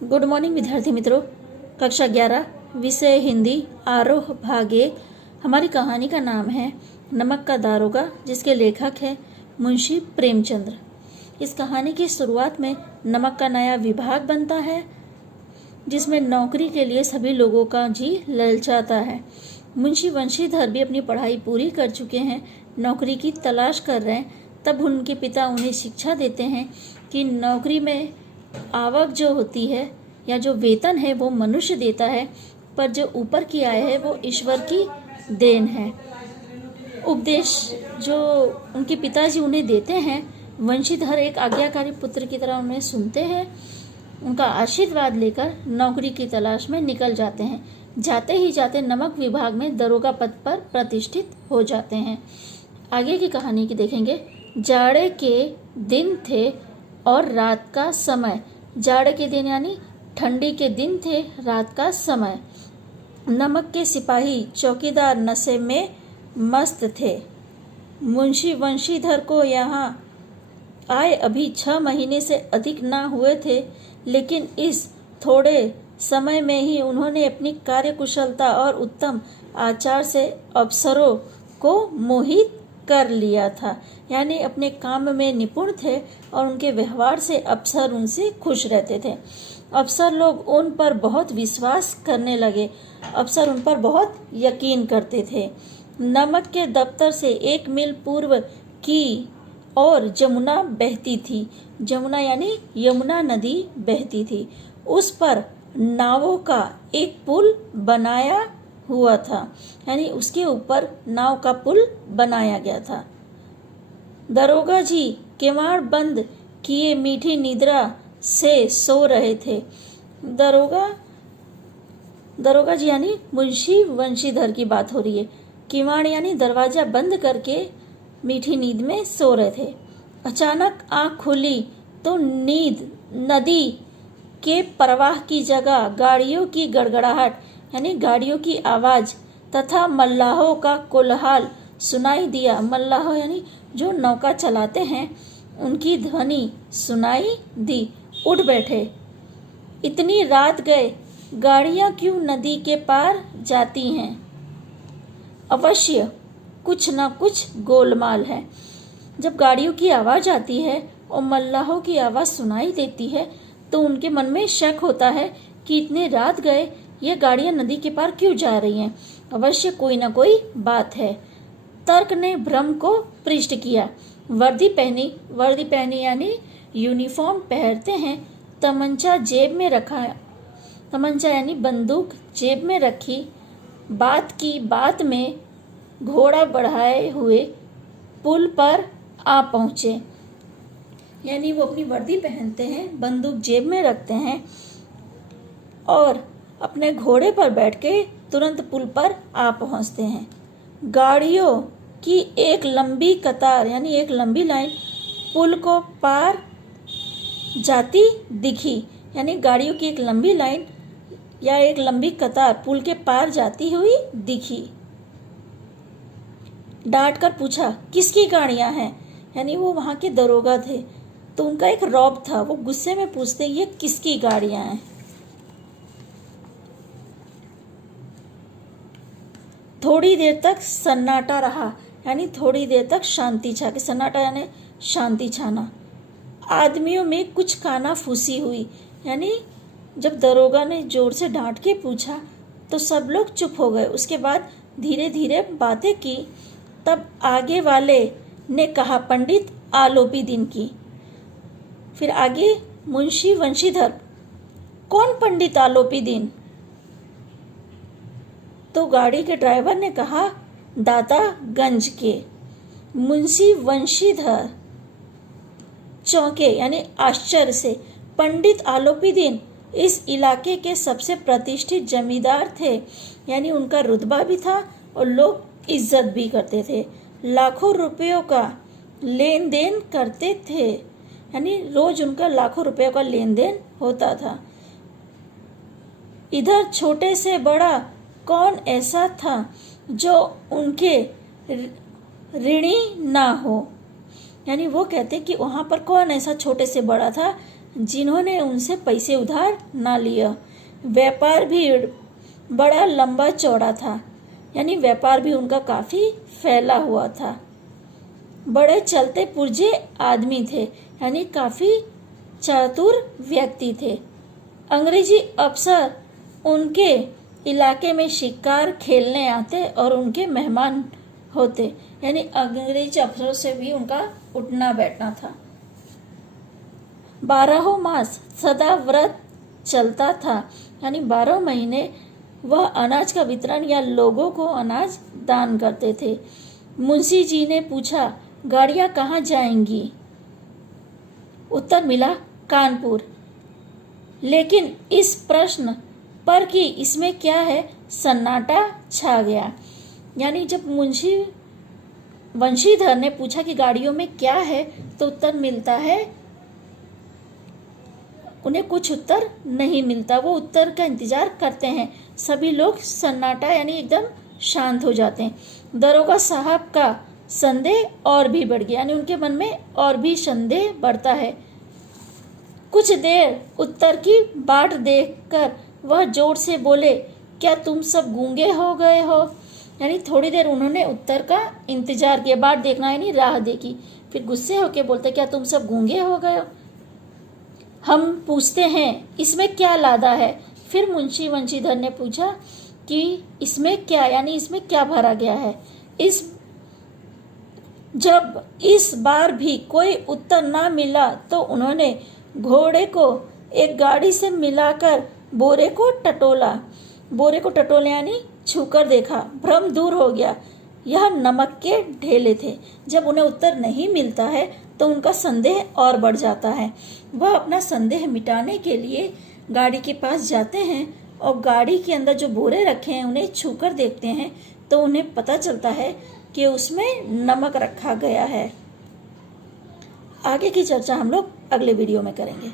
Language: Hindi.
गुड मॉर्निंग विद्यार्थी मित्रों। कक्षा 11 विषय हिंदी आरोह भाग 1। हमारी कहानी का नाम है नमक का दारोगा, जिसके लेखक है मुंशी प्रेमचंद्र। इस कहानी की शुरुआत में नमक का नया विभाग बनता है, जिसमें नौकरी के लिए सभी लोगों का जी ललचाता है। मुंशी वंशीधर भी अपनी पढ़ाई पूरी कर चुके हैं, नौकरी की तलाश कर रहे हैं। तब उनके पिता उन्हें शिक्षा देते हैं कि नौकरी में आवक जो होती है या जो वेतन है वो मनुष्य देता है, पर जो ऊपर की आय है वो ईश्वर की देन है। उपदेश जो उनके पिताजी उन्हें देते हैं, वंशीधर एक आज्ञाकारी पुत्र की तरह उन्हें सुनते हैं। उनका आशीर्वाद लेकर नौकरी की तलाश में निकल जाते हैं। जाते ही जाते नमक विभाग में दरोगा पद पर प्रतिष्ठित हो जाते हैं। आगे की कहानी की देखेंगे। जाड़े के दिन थे और रात का समय। जाड़े के दिन यानी ठंडी के दिन थे, रात का समय। नमक के सिपाही चौकीदार नशे में मस्त थे। मुंशी वंशीधर को यहाँ आए अभी 6 महीने से अधिक ना हुए थे, लेकिन इस थोड़े समय में ही उन्होंने अपनी कार्यकुशलता और उत्तम आचार से अफसरों को मोहित कर लिया था। यानी अपने काम में निपुण थे और उनके व्यवहार से अफसर उनसे खुश रहते थे। अफसर लोग उन पर बहुत विश्वास करने लगे। अफसर उन पर बहुत यकीन करते थे। नमक के दफ्तर से 1 मील पूर्व की और जमुना बहती थी। जमुना यानी यमुना नदी बहती थी। उस पर नावों का एक पुल बनाया हुआ था, यानी उसके ऊपर नाव का पुल बनाया गया था। दरोगा जी किवाड़ बंद किए मीठी निद्रा से सो रहे थे। दरोगा जी यानी मुंशी वंशीधर की बात हो रही है। किवाड़ यानी दरवाजा बंद करके मीठी नींद में सो रहे थे। अचानक आंख खुली तो नींद नदी के प्रवाह की जगह गाड़ियों की गड़गड़ाहट यानी गाड़ियों की आवाज तथा मल्लाहों का कोलाहल सुनाई दिया। मल्लाह यानी जो नौका चलाते हैं, उनकी ध्वनि सुनाई दी। उठ बैठे। इतनी रात गए, गाड़ियां क्यों नदी के पार जाती हैं? अवश्य कुछ न कुछ गोलमाल है। जब गाड़ियों की आवाज आती है और मल्लाहों की आवाज सुनाई देती है, तो उनके मन में शक होता है कि इतने रात गए, ये गाड़ियां नदी के पार क्यों जा रही हैं? अवश्य कोई ना कोई बात है। तर्क ने भ्रम को पृष्ठ किया। वर्दी पहनी यानी यूनिफॉर्म पहनते हैं। तमंचा जेब में रखा। तमंचा यानी बंदूक जेब में रखी। बात की बात में घोड़ा बढ़ाए हुए पुल पर आ पहुंचे। यानी वो अपनी वर्दी पहनते हैं, बंदूक जेब में रखते हैं और अपने घोड़े पर बैठ के तुरंत पुल पर आ पहुंचते हैं। गाड़ियों की एक लंबी कतार यानी एक लंबी लाइन पुल को पार जाती दिखी। यानी गाड़ियों की एक लंबी लाइन या एक लंबी कतार पुल के पार जाती हुई दिखी। डांट कर पूछा, किसकी गाड़ियां हैं? यानी वो वहां के दरोगा थे, तो उनका एक रौब था। वो गुस्से में पूछते, ये किसकी गाड़ियां हैं? थोड़ी देर तक सन्नाटा रहा, यानी थोड़ी देर तक शांति छा के। सन्नाटा यानी शांति छाना। आदमियों में कुछ कानाफूसी हुई। यानी जब दरोगा ने जोर से डांट के पूछा तो सब लोग चुप हो गए। उसके बाद धीरे धीरे बातें की। तब आगे वाले ने कहा, पंडित आलोपी दिन की। फिर आगे मुंशी वंशीधर, कौन पंडित आलोपी दिन? तो गाड़ी के ड्राइवर ने कहा, दातागंज के। मुंशी वंशीधर चौंके यानी आश्चर्य से। पंडित आलोपी दिन इस इलाके के सबसे प्रतिष्ठित जमींदार थे। यानी उनका रुतबा भी था और लोग इज्जत भी करते थे। लाखों रुपयों का लेन देन करते थे। यानी रोज उनका लाखों रुपयों का लेन देन होता था। इधर छोटे से बड़ा कौन ऐसा था जो उनके ऋणी ना हो? यानी वो कहते कि वहाँ पर कौन ऐसा छोटे से बड़ा था जिन्होंने उनसे पैसे उधार ना लिया। व्यापार भी बड़ा लंबा चौड़ा था, यानी व्यापार भी उनका काफ़ी फैला हुआ था। बड़े चलते पुर्जे आदमी थे, यानी काफ़ी चतुर व्यक्ति थे। अंग्रेजी अफसर उनके इलाके में शिकार खेलने आते और उनके मेहमान होते, यानी अंग्रेजी अफसरों से भी उनका उठना बैठना था। 12 मास सदा व्रत चलता था, यानी 12 महीने वह अनाज का वितरण या लोगों को अनाज दान करते थे। मुंशी जी ने पूछा, गाड़ियाँ कहाँ जाएंगी? उत्तर मिला, कानपुर। लेकिन इस प्रश्न पर कि इसमें क्या है, सन्नाटा छा गया। यानी जब मुंशी वंशीधर ने पूछा कि गाड़ियों में क्या है, तो उत्तर मिलता है, उन्हें कुछ उत्तर नहीं मिलता। वो उत्तर का इंतजार करते हैं। सभी लोग सन्नाटा यानी एकदम शांत हो जाते हैं। दरोगा साहब का संदेह और भी बढ़ गया, यानी उनके मन में और भी संदेह बढ़ता है। कुछ देर उत्तर की बाट देखकर वह जोर से बोले, क्या तुम सब गूंगे हो गए हो? यानी थोड़ी देर उन्होंने उत्तर का इंतजार किया, बाट देखना यानी राह देखी। फिर गुस्से होकर बोलते, क्या तुम सब गूंगे हो गए हो? हम पूछते हैं, इसमें क्या लादा है? फिर मुंशी वंशीधर ने पूछा कि इसमें क्या, यानी इसमें क्या भरा गया है? जब इस बार भी कोई उत्तर ना मिला तो उन्होंने घोड़े को एक गाड़ी से मिलाकर बोरे को टटोला यानी छूकर देखा। भ्रम दूर हो गया। यह नमक के ढेले थे। जब उन्हें उत्तर नहीं मिलता है तो उनका संदेह और बढ़ जाता है। वह अपना संदेह मिटाने के लिए गाड़ी के पास जाते हैं और गाड़ी के अंदर जो बोरे रखे हैं उन्हें छूकर देखते हैं तो उन्हें पता चलता है कि उसमें नमक रखा गया है। आगे की चर्चा हम लोग अगले वीडियो में करेंगे।